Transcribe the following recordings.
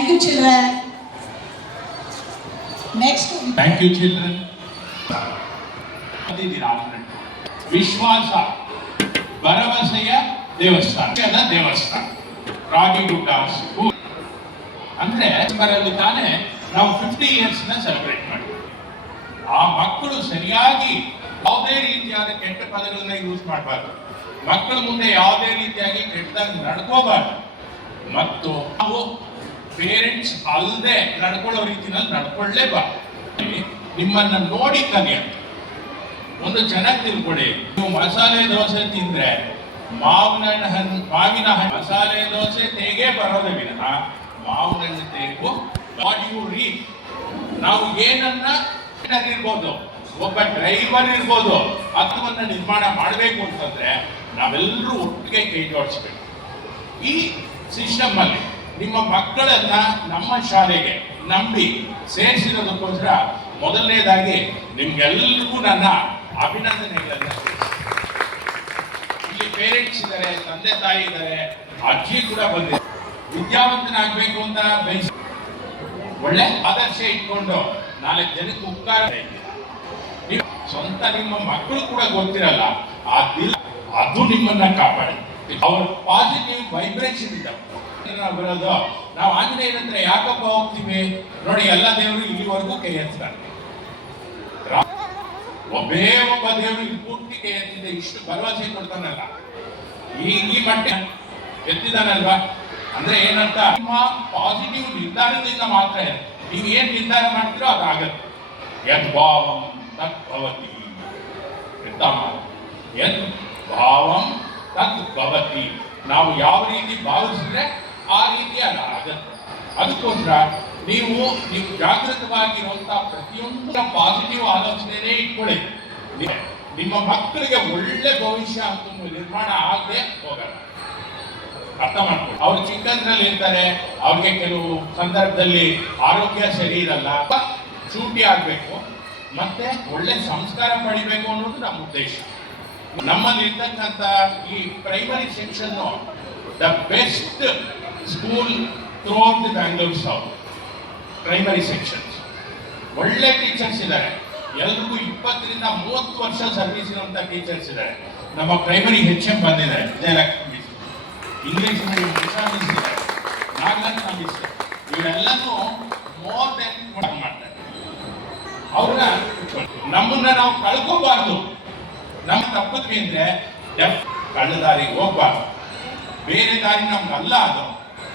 Thank you, children. Next. Thank you, children. ವಿಶ್ವಾಸ ಭರವಸೆಯ ದೇವಸ್ಥಾನ ರಾಗಿಗುಡ್ಡ ಅಂದ್ರೆ ಬರಲು ತಾನೇ ನಾವು 50 years ಸೆಲೆಬ್ರೇಟ್ ಮಾಡ್ತೀವಿ. ಆ ಮಕ್ಕಳು ಸರಿಯಾಗಿ ಯಾವುದೇ ರೀತಿಯಾದ ಕೆಟ್ಟ ಪದಗಳನ್ನ ಯೂಸ್ ಮಾಡಬಾರ್ದು, ಮಕ್ಕಳ ಮುಂದೆ ಯಾವುದೇ ರೀತಿಯಾಗಿ ಕೆಟ್ಟದಾಗಿ ನಡ್ಕೋಬಾರ್ದು, ಮತ್ತು ನಾವು ಪೇರೆಂಟ್ಸ್ ಅಲ್ಲದೆ ನಡ್ಕೊಳ್ಳೋ ರೀತಿನಲ್ಲಿ ನಡ್ಕೊಳ್ಳೇಬಾರ್ದು. ನಿಮ್ಮನ್ನ ನೋಡಿ ಕಲಿಯುತ್ತೆ. ಒಂದು ಚೆನ್ನಾಗಿ ತಿಳ್ಕೊಳ್ಳಿ, ನೀವು ಮಸಾಲೆ ದೋಸೆ ತಿಂದ್ರೆ ಮಾವಿನ ಹಣ್ಣು ಮಸಾಲೆ ದೋಸೆ ತೆಗೆ ಬರೋದೇ ವಿನಃ ಮಾವಿನ ಹಣ್ಣು ತೆಗೆದು ನಾವು ಏನನ್ನ ಇರ್ಬೋದು, ಒಬ್ಬ ಡ್ರೈವರ್ ಇರ್ಬೋದು, ಅಥವನ್ನ ನಿರ್ಮಾಣ ಮಾಡಬೇಕು ಅಂತಂದ್ರೆ ನಾವೆಲ್ಲರೂ ಒಟ್ಟಿಗೆ ಕೈ ಜೋಡಿಸ್ಬೇಕು. ಈ ಸಿಸ್ಟಮ್ ಅಲ್ಲಿ ನಿಮ್ಮ ಮಕ್ಕಳನ್ನ ನಮ್ಮ ಶಾಲೆಗೆ ನಂಬಿ ಸೇರಿಸಿರೋದಕ್ಕೋಸ್ಕರ ಮೊದಲನೇದಾಗಿ ನಿಮ್ಗೆಲ್ರಿಗೂ ನನ್ನ ಅಭಿನಂದನೆಗಳನ್ನ. ಇಲ್ಲಿ ಪೇರೆಂಟ್ಸ್ ಇದ್ದಾರೆ, ತಂದೆ ತಾಯಿ ಇದ್ದಾರೆ, ಅಜ್ಜಿ ಕೂಡ ಬಂದಿದೆ. ವಿದ್ಯಾವಂತನಾಗಬೇಕು ಅಂತ ಬಯಸಿ ಒಳ್ಳೆ ಆದರ್ಶ ಇಟ್ಕೊಂಡು 4 ಜನಕ್ಕೆ ಉಪಕಾರ ಸ್ವಂತ ನಿಮ್ಮ ಮಕ್ಕಳು ಕೂಡ ಗೊತ್ತಿರಲ್ಲ, ಅದು ನಿಮ್ಮನ್ನ ಕಾಪಾಡಿ. ಅವ್ರ ಪಾಸಿಟಿವ್ ವೈಬ್ರೇಷನ್ ಇದೆ ಬರೋದು. ನಾವು ಆಂಜನೇಯರ ಹತ್ರ ಯಾಕಪ್ಪ ಹೋಗ್ತೀವಿ ನೋಡಿ, ಎಲ್ಲ ದೇವರು ಇಲ್ಲಿವರೆಗೂ ಕೈ ಎತ್ತಾರೆ. ಒಬ್ಬೇ ಒಬ್ಬ ದೇವರು ಇಲ್ಲಿ ಪೂರ್ತಿ ಕೈ ಎತ್ತಿದೆ, ಇಷ್ಟು ಭರವಸೆ ಕೊಡ್ತಾನಲ್ಲ, ಈ ಮಟ್ಟ ಎತ್ತಿದಾನಲ್ವಾ ಅಂದ್ರೆ ಏನಂತ, ನಿಮ್ಮ ಪಾಸಿಟಿವ್ ನಿರ್ಧಾರದಿಂದ ಮಾತ್ರ ನೀವು ಏನ್ ನಿರ್ಧಾರ ಮಾಡ್ತೀರೋ ಅದಾಗತ್ತೆ. ಯದ್ಭಾವಂ ತದ್ಭವತಿ, ಯದ್ಭಾವಂ ತದ್ಭವತಿ. ನಾವು ಯಾವ ರೀತಿ ಭಾವಿಸಿದ್ರೆ ಆ ರೀತಿ ಆಗತ್ತೆ. ಅದಕ್ಕೋಸ್ಕರ ನೀವು ಜಾಗೃತವಾಗಿರುವಂತಹ ಪ್ರತಿಯೊಂದು ಪಾಸಿಟಿವ್ ಆಲೋಚನೆ ಇಟ್ಕೊಳ್ಳಿ. ನಿಮ್ಮ ಮಕ್ಕಳಿಗೆ ಒಳ್ಳೆ ಭವಿಷ್ಯ ಅಂತ ನಿರ್ಮಾಣ ಆಗದೆ ಹೋಗಲ್ಲ. ಅರ್ಥ ಮಾಡ್ಕೊಳ್ಳಿ. ಅವ್ರು ಚಿಕ್ಕಂದ್ರಲ್ಲಿ ಇರ್ತಾರೆ, ಅವ್ರಿಗೆ ಕೆಲವು ಸಂದರ್ಭದಲ್ಲಿ ಆರೋಗ್ಯ ಸರಿ ಇರಲ್ಲ, ಚೂಟಿ ಆಗ್ಬೇಕು, ಮತ್ತೆ ಒಳ್ಳೆ ಸಂಸ್ಕಾರ ಪಡಿಬೇಕು ಅನ್ನೋದು ನಮ್ಮ ಉದ್ದೇಶ. ನಮ್ಮಲ್ಲಿ ಇರ್ತಕ್ಕಂಥ ಈ primary section the best school throughout the Bangalore south. Primary sections ಒಳ್ಳೆ ಟೀಚರ್ಸ್ ಇದ್ದಾರೆ, ಎಲ್ರಿಗೂ 20 ರಿಂದ 30 ವರ್ಷ ಸರ್ವಿಸ್ ಇರುವಂತ ಟೀಚರ್ಸ್ ಇದ್ದಾರೆ. ನಮ್ಮ ಪ್ರೈಮರಿ HM ಬಂದಿದ್ದಾರೆ, ಜಯಲಕ್ಷ್ಮಿ ಇಂಗ್ಲಿಷ್ ಮೀಡಿಯಂ ಇದ್ದಾರೆ, ನಾಗರತ್ನ ಮಿಸ್, ಇವರೆಲ್ಲನೂ ಮೋರ್ ದೆನ್ ಮಾಡ್ತಾರೆ. ಅವ್ರನ್ನ ನಮ್ಮನ್ನ ನಾವು ಕಳ್ಕೋಬಾರ್ದು. ನಮ್ಮ ತಪ್ಪಿದ್ವಿ ಅಂದ್ರೆ ಕಳ್ಳ ದಾರಿಗೆ ಹೋಗ್ಬಾರ್ದು. ಬೇರೆ ದಾರಿ ನಮ್ಗಲ್ಲ, ಅದು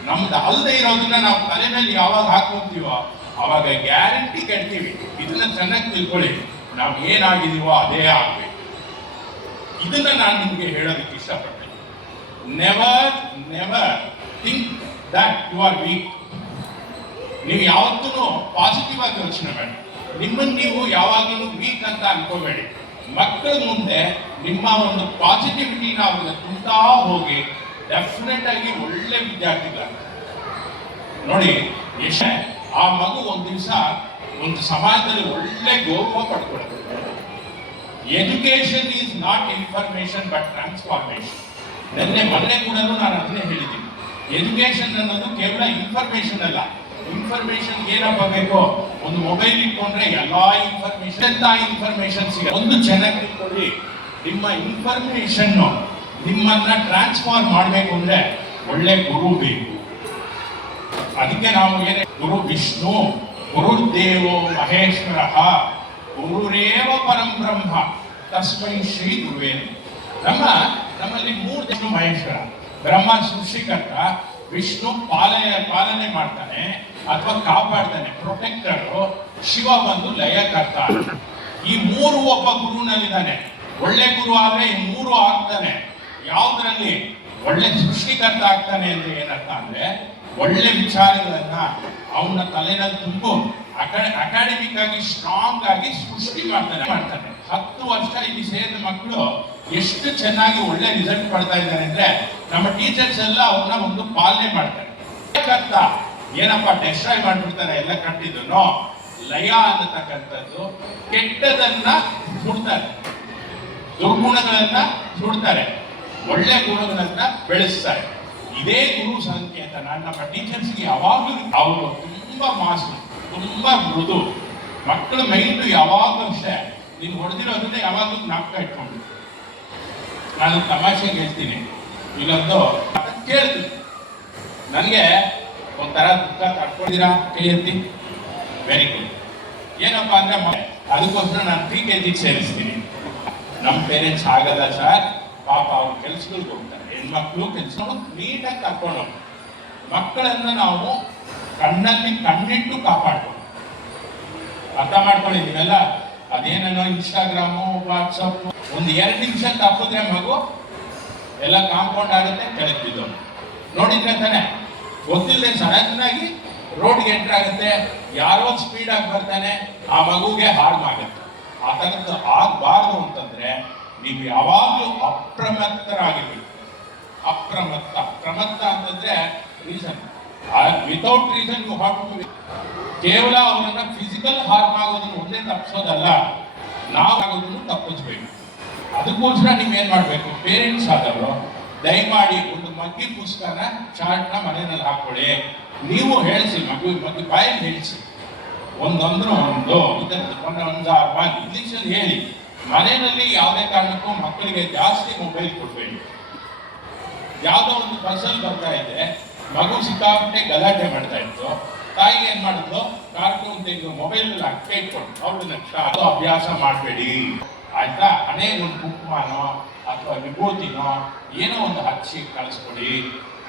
ನಮ್ದು ಅಲ್ಲದೆ ಇರೋದನ್ನ ನಾವು ತಲೆ ಮೇಲೆ ಯಾವಾಗ ಹಾಕೊಂತೀವೋ ಅವಾಗ ಗ್ಯಾರಂಟಿ ಕೆಡ್ತೀವಿ. ಇದನ್ನ ಚೆನ್ನಾಗಿ ತಿಳ್ಕೊಳ್ಳಿ. ನಾವು ಏನಾಗಿದೀವೋ ಅದೇ ಆಗ್ಬೇಕು. ಇದನ್ನ ನಾನು ನಿಮ್ಗೆ ಹೇಳೋದಕ್ಕೆ ಇಷ್ಟಪಡ್ತೀನಿ. Never think that you are weak. ನೀವು ಯಾವತ್ತೂ ಪಾಸಿಟಿವ್ ಆಗಿ ಯೋಚನೆ ಮಾಡಿ. ನಿಮ್ಮನ್ನು ನೀವು ಯಾವಾಗಲೂ ವೀಕ್ ಅಂತ ಅನ್ಕೋಬೇಡಿ. ಮಕ್ಕಳ ಮುಂದೆ ನಿಮ್ಮ ಒಂದು ಪಾಸಿಟಿವಿಟಿನ ಅವ್ರಿಗೆ ತುಂಬ್ತಾ ಹೋಗಿ ಡೆಫಿನೆಟ್ ಆಗಿ ಒಳ್ಳೆ ವಿದ್ಯಾರ್ಥಿಗಳು ನೋಡಿ. ಎಷ್ಟೇ ಆ ಮಗು ಒಂದು ದಿವಸ ಒಂದು ಸಮಾಜದಲ್ಲಿ ಒಳ್ಳೆ ಗೌರವ ಪಡ್ಕೊಳ್ತದೆ. Education is not information but transformation. ಮೊನ್ನೆ ಕೂಡ ನಾನು ಅದನ್ನೇ ಹೇಳಿದ್ದೀನಿ. ಎಜುಕೇಶನ್ ಅನ್ನೋದು ಕೇವಲ ಇನ್ಫಾರ್ಮೇಶನ್ ಅಲ್ಲ. ಇನ್ಫಾರ್ಮೇಶನ್ ಏನಪ್ಪ ಬೇಕು, ಒಂದು ಮೊಬೈಲ್ ಇಟ್ಕೊಂಡ್ರೆ ಎಲ್ಲಾ ಇನ್ಫಾರ್ಮೇಶನ್ ಸಿಗ. ಒಂದು ಚೆನ್ನಾಗಿ ತಿಳ್ಕೊಳ್ಳಿ, ನಿಮ್ಮ ಇನ್ಫಾರ್ಮೇಶನ್ ನಿಮ್ಮನ್ನ ಟ್ರಾನ್ಸ್ಫಾರ್ಮ್ ಮಾಡಬೇಕು ಅಂದ್ರೆ ಒಳ್ಳೆ ಗುರು ಬೇಕು. ಅದಕ್ಕೆ ನಾವು ಗುರು ವಿಷ್ಣು, ಗುರುದೇವೋ ಮಹೇಶ್ವರ, ಗುರುರೇವ ಪರಂ ಬ್ರಹ್ಮ, ತಸ್ಮೈ ಶ್ರೀ ಗುರುವೇ. ನಮ್ಮಲ್ಲಿ 3 ಜನ ಮಹೇಶ್ವರ. ಬ್ರಹ್ಮ ಸೃಷ್ಟಿಕರ್ತ, ವಿಷ್ಣು ಪಾಲನೆ ಮಾಡ್ತಾನೆ ಅಥವಾ ಕಾಪಾಡ್ತಾನೆ, ಪ್ರೊಟೆಕ್ಟರು, ಶಿವ ಬಂದು ಲಯಕರ್ತ. ಈ 3 ಒಬ್ಬ ಗುರುನಲ್ಲಿದ್ದಾನೆ. ಒಳ್ಳೆ ಗುರು ಆದ್ರೆ ಈ 3 ಆಗ್ತಾನೆ. ಯಾವುದ್ರಲ್ಲಿ ಒಳ್ಳೆ ಸೃಷ್ಟಿಕರ್ತ ಆಗ್ತಾನೆ ಅಂದ್ರೆ ಏನರ್ಥ ಅಂದ್ರೆ, ಒಳ್ಳೆ ವಿಚಾರಗಳನ್ನ ಅವನ ತಲೆನಲ್ಲಿ ತುಂಬು ಅಕಾಡೆಮಿಕ್ ಆಗಿ ಸ್ಟ್ರಾಂಗ್ ಆಗಿ ಸೃಷ್ಟಿ ಮಾಡ್ತಾನೆ. 10 ವರ್ಷ ಇಲ್ಲಿ ಸೇರಿದ ಮಕ್ಕಳು ಎಷ್ಟು ಚೆನ್ನಾಗಿ ಒಳ್ಳೆ ರಿಸಲ್ಟ್ ಪಡ್ತಾ ಇದ್ದಾರೆ ಅಂದ್ರೆ, ನಮ್ಮ ಟೀಚರ್ಸ್ ಎಲ್ಲ ಅವ್ರನ್ನ ಒಂದು ಪಾಲನೆ ಮಾಡ್ತಾರೆ. ಏನಪ್ಪ ಡೆಸ್ಟ್ರಾಯ್ ಮಾಡ್ಬಿಡ್ತಾರೆ ಎಲ್ಲ ಕಟ್ಟಿದ್ದು. ಲಯ ಅನ್ನತಕ್ಕಂಥದ್ದು ಕೆಟ್ಟದನ್ನ ಸುಡ್ತಾರೆ, ದುರ್ಗುಣಗಳನ್ನ ಸುಡ್ತಾರೆ, ಒಳ್ಳೆ ಗುಣಗಳನ್ನ ಬೆಳೆಸ್ತಾರೆ. ಇದೇ ಗುರು ಸಂಕೇತ. ನಮ್ಮ ಟೀಚರ್ಸ್ಗೆ ಯಾವಾಗಲೂ ಅವರು ತುಂಬಾ ಮಾಸು, ತುಂಬಾ ಮೃದು. ಮಕ್ಕಳ ಮೈಂಡು ಯಾವಾಗಲೂ ಅಷ್ಟೇ, ನೀನು ಹೊಡೆದಿರೋದನ್ನೇ ಯಾವಾಗಲೂ ಜ್ಞಾಪಕ ಇಟ್ಕೊಂಡು. ನಾನು ತಮಾಷೆಗೆ ಹೇಳ್ತೀನಿ, ಇಲ್ಲೊಂದು ಕೇಳ್ತೀನಿ, ನನಗೆ ಒಂಥರ ದುಃಖ ತಡ್ಕೊಂಡಿರಾ ಕೈ ಎತ್ತಿ. Very good. ಏನಪ್ಪ ಅಂದ್ರೆ ಅದಕ್ಕೋಸ್ಕರ ನಾನು PKG ಸೇರಿಸ್ತೀನಿ. ನಮ್ಮ ಪೇರೆಂಟ್ಸ್ ಆಗಲ್ಲ ಸರ್, ಪಾಪ ಅವ್ರ ಕೆಲ್ಸಗಳಿಗೆ ಹೋಗ್ತಾರೆ, ಹೆಣ್ಮಕ್ಳು ಕೆಲಸ ನೀಟಾಗಿ ಕರ್ಕೊಂಡು ಮಕ್ಕಳನ್ನ ನಾವು ಕಣ್ಣಲ್ಲಿ ಕಣ್ಣಿಟ್ಟು ಕಾಪಾಡ್ಕೊಂಡು. ಅರ್ಥ ಮಾಡ್ಕೊಳ್ಳಿ ನೀವೆಲ್ಲ. ಅದೇನೇನೋ ಇನ್ಸ್ಟಾಗ್ರಾಮು, ವಾಟ್ಸಪ್, ಒಂದು 2 ನಿಮಿಷ ತಪ್ಪಿದ್ರೆ ಮಗು ಎಲ್ಲ ಕಾಂಪೌಂಡ್ ಆಗುತ್ತೆ, ಕೆಳಗೆ ಬಿದ್ದೋನು. ನೋಡಿದ್ರೆ ತಾನೆ, ಗೊತ್ತಿಲ್ಲದೆ ಸಡನ್ ಆಗಿ ರೋಡ್ಗೆ ಎಂಟರ್ ಆಗುತ್ತೆ, ಯಾರೋ ಸ್ಪೀಡ್ ಆಗಿ ಬರ್ತಾನೆ, ಆ ಮಗುಗೆ ಹಾರ್ಮ್ ಆಗುತ್ತೆ. ಆ ಥರದ್ದು ಆಗಬಾರ್ದು ಅಂತಂದ್ರೆ ನೀವು ಯಾವಾಗಲೂ ಅಪ್ರಮತ್ತರಾಗಿರ್ಬೇಕು. ಪ್ರಮತ್ತ ಅಂತಂದ್ರೆ reason, without reason you have to. ಕೇವಲ ಅವರನ್ನ ಫಿಸಿಕಲ್ ಹಾರ್ಮ್ ಆಗೋದನ್ನು ಒಂದೇ ತಪ್ಪಿಸೋದಲ್ಲ, ನಾವು ಆಗೋದನ್ನು ತಪ್ಪಿಸ್ಬೇಕು. ಅದಕ್ಕೋಸ್ಕರ ನೀವೇನ್ ಮಾಡ್ಬೇಕು, ಪೇರೆಂಟ್ಸ್ ಆದವರು ದಯಮಾಡಿ ಒಂದು ಮಗ್ಗಿ ಪುಸ್ತಕನ ಚಾರ್ಟ್ನ ಮನೆಯಲ್ಲಿ ಹಾಕೊಳ್ಳಿ. ನೀವು ಹೇಳಿಸಿ, ಮಗು ಬಾಯಲ್ಲಿ ಹೇಳಿಸಿ, ಒಂದೊಂದು ಒಂದು ಇಂಗ್ಲೀಷಲ್ಲಿ ಹೇಳಿ. ಮನೆಯಲ್ಲಿ ಯಾವುದೇ ಕಾರಣಕ್ಕೂ ಮಕ್ಕಳಿಗೆ ಜಾಸ್ತಿ ಮೊಬೈಲ್ ಕೊಡಬೇಡಿ. ಯಾವುದೋ ಒಂದು ಬಸ್ಸಲ್ಲಿ ಬರ್ತಾ ಇದೆ, ಮಗು ಸಿಕ್ಕಾಪಟ್ಟೆ ಗಲಾಟೆ ಮಾಡ್ತಾ ಇತ್ತು, ತಾಯಿ ಏನ್ ಮಾಡಿದ್ರು, ಕಾರ್ಟೂನ್ ತೆಗೆದು ಮೊಬೈಲ್ ಅಕ್ಕ ಇಟ್ಕೊಂಡು ಅವ್ರನ್ನ ಅದು ಅಭ್ಯಾಸ ಮಾಡಬೇಡಿ, ಆಯ್ತಾ? ಹಣೆ ಒಂದು ಕುಂಕುಮನೋ ಅಥವಾ ವಿಭೂತಿನೋ ಏನೋ ಒಂದು ಹಚ್ಚಿ ಕಳಿಸ್ಕೊಡಿ.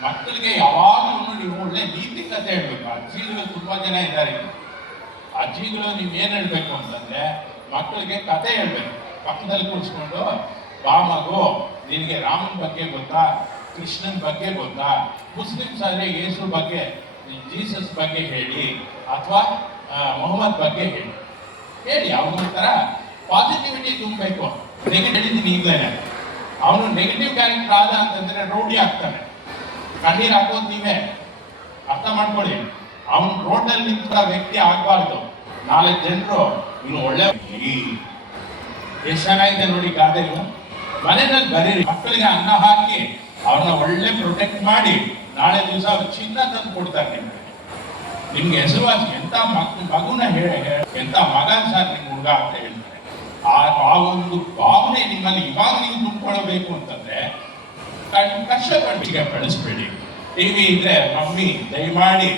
ಮಕ್ಕಳಿಗೆ ಯಾವಾಗಲೂ ನೀವು ಒಳ್ಳೆ ನೀತಿ ಕಥೆ ಹೇಳ್ಬೇಕು. ಅಜ್ಜಿಗಳು ತುಂಬಾ ಜನ ಇದ್ದಾರೆ. ಅಜ್ಜಿಗಳು ನೀವು ಏನ್ ಹೇಳ್ಬೇಕು ಅಂತಂದ್ರೆ, ಮಕ್ಕಳಿಗೆ ಕತೆ ಹೇಳ್ಬೇಕು. ಪಕ್ಕದಲ್ಲಿ ಕೂರಿಸ್ಕೊಂಡು, ಬಾ ಮಗು, ನಿನಗೆ ರಾಮನ ಬಗ್ಗೆ ಗೊತ್ತಾ, ಕೃಷ್ಣನ್ ಬಗ್ಗೆ ಗೊತ್ತಾ, ಮುಸ್ಲಿಮ್ಸ್ ಆದ್ರೆ ಯೇಸು ಬಗ್ಗೆ, ಜೀಸಸ್ ಬಗ್ಗೆ ಹೇಳಿ, ಅಥವಾ ಮೊಹಮ್ಮದ್ ಬಗ್ಗೆ ಹೇಳಿ. ಅವನೊಂಥರ ಪಾಸಿಟಿವಿಟಿ ತುಂಬಬೇಕು. ನೆಗೆಟಿವ್ ಹೇಳಿದ್ದೀನಿ ಈಗಲೇ, ಅವನು ನೆಗೆಟಿವ್ ಕ್ಯಾರೆಕ್ಟರ್ ಆದ ಅಂತಂದ್ರೆ ರೌಡಿ ಆಗ್ತಾನೆ. ಕಣ್ಣೀರ್ ಹಾಕೋದು ನೀವೇ, ಅರ್ಥ ಮಾಡ್ಕೊಳ್ಳಿ. ಅವನು ರೋಡಲ್ಲಿ ನಿಂತ ವ್ಯಕ್ತಿ ಆಗ್ಬಾರ್ದು. 4 ಜನರು ಇನ್ನು ಒಳ್ಳೆ, ಎಷ್ಟು ಚೆನ್ನಾಗಿದೆ ನೋಡಿ ಗಾದೆಗಳು. ಮನೆಯಲ್ಲಿ ಬರೀರಿ, ಮಕ್ಕಳಿಗೆ ಅನ್ನ ಹಾಕಿ ಅವ್ರನ್ನ ಒಳ್ಳೆ ಪ್ರೊಟೆಕ್ಟ್ ಮಾಡಿ, ನಾಳೆ ದಿವಸ ಅವ್ರು ಚಿನ್ನ ತಂದು ಕೊಡ್ತಾರೆ ನಿಮ್ಗೆ ಹೆಸರುವಾಸಿ. ಎಂತ ಮಗುನ ಎಂತ ಮಗ ಸರ್ ನಿಮ್ ಹುಡುಗ ಅಂತ ಹೇಳ್ತಾರೆ. ಆ ಒಂದು ಭಾವನೆ ನಿಮ್ಮಲ್ಲಿ ಇವಾಗ ನೀವು ತುಂಬಿಕೊಳ್ಳಬೇಕು ಅಂತಂದ್ರೆ ಕಷ್ಟಪಟ್ಟಿಗೆ ಬೆಳೆಸ್ಬೇಡಿ. ಟಿವಿ ಇದ್ರೆ ಮಮ್ಮಿ ದಯಮಾಡಿ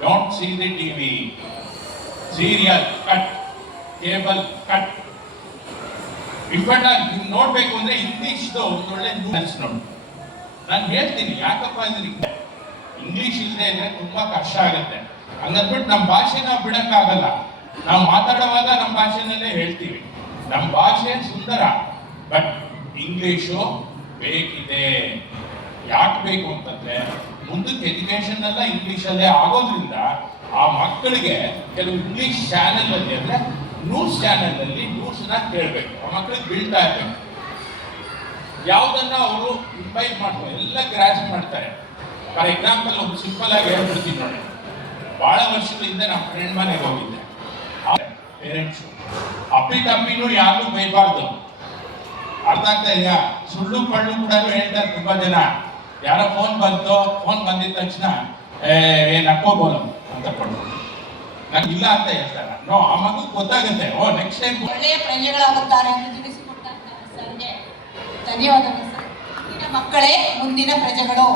don't see the TV, serial cut, cable cut. In fact ನೀವು ನೋಡ್ಬೇಕು ಅಂದ್ರೆ ಇಂಗ್ಲಿಷ್ದು ಒಂದೊಳ್ಳೆ ನ್ಯೂಸ್ ನೋಡಿ. ನಾನು ಹೇಳ್ತೀನಿ, ಯಾಕಪ್ಪ ಅಂದ್ರೆ ಇಂಗ್ಲಿಷ್ ಇಲ್ಲದೆ ಇದ್ರೆ ತುಂಬಾ ಕಷ್ಟ ಆಗುತ್ತೆ. ಹಂಗಂದ್ಬಿಟ್ಟು ನಮ್ಮ ಭಾಷೆ ನಾವು ಬಿಡಕ್ಕಾಗಲ್ಲ. ನಾವು ಮಾತಾಡುವಾಗ ನಮ್ಮ ಭಾಷೆನಲ್ಲೇ ಹೇಳ್ತೀವಿ. ನಮ್ಮ ಭಾಷೆ ಸುಂದರ, ಬಟ್ ಇಂಗ್ಲಿಷು ಬೇಕಿದೆ. ಯಾಕೆ ಬೇಕು ಅಂತಂದ್ರೆ, ಮುಂದಕ್ಕೆ ಎಜುಕೇಶನ್ ಎಲ್ಲ ಇಂಗ್ಲಿಷಲ್ಲೇ ಆಗೋದ್ರಿಂದ ಆ ಮಕ್ಕಳಿಗೆ ಕೆಲವು ಇಂಗ್ಲಿಷ್ ಚಾನೆಲ್ ಅಲ್ಲಿ ಅಂದ್ರೆ ನ್ಯೂಸ್ ಚಾನೆಲ್ ಅಲ್ಲಿ ನ್ಯೂಸ್ನ ಕೇಳಬೇಕು. ಆ ಮಕ್ಕಳಿಗೆ ಬೀಳ್ತಾ ಇರ್ಬೇಕು. ಯಾವುದನ್ನ ಅವರು ಇಂಪೈರ್ ಮಾಡ್ತಾರೆ, ಎಲ್ಲ ಗ್ರಾಸ್ ಮಾಡ್ತಾರೆ. ಫಾರ್ ಎಕ್ಸಾಂಪಲ್ ಒಂದು ಸಿಂಪಲ್ ಆಗಿ ಹೇಳ್ಬಿಡ್ತೀನಿ ನೋಡಿ. ಬಹಳ ವರ್ಷಗಳಿಂದ ನಮ್ಮ ಫ್ರೆಂಡ್ ಮನೆಗೆ ಹೋಗಿದ್ದೆ. ಪೇರೆಂಟ್ಸು ಅಪ್ಪಿತಪ್ಪಿನೂ ಯಾರು ಬೈಬಾರ್ದು. ಅರ್ಥ ಆಗ್ತಾ ಇದೆಯಾ? ಸುಳ್ಳು ಪಳ್ಳು ಕೂಡ ಹೇಳ್ತಾರೆ ತುಂಬಾ ಜನ. ಯಾರೋ ಫೋನ್ ಬಂದಿದ ತಕ್ಷಣ ಏನ್ ಹಾಕೋಬೋದು ಅಂತ ಕೊಡು, ನಂಗೆ ಇಲ್ಲ ಅಂತ ಹೇಳ್ತಾರೆ. ನೋ, ಆ ಮಗು ಗೊತ್ತಾಗುತ್ತೆ. ಓ ನೆಕ್ಸ್ಟ್ ಟೈಮ್ ಒಳ್ಳೆಯ ಪ್ರಜೆಗಳಾಗುತ್ತಾರೆ ಎಂದು ತಿಳಿಸಿಕೊಟ್ಟ ಸರ್ಗೆ ಧನ್ಯವಾದಗಳು ಸರ್. ಮಕ್ಕಳೇ ಮುಂದಿನ ಪ್ರಜೆಗಳು.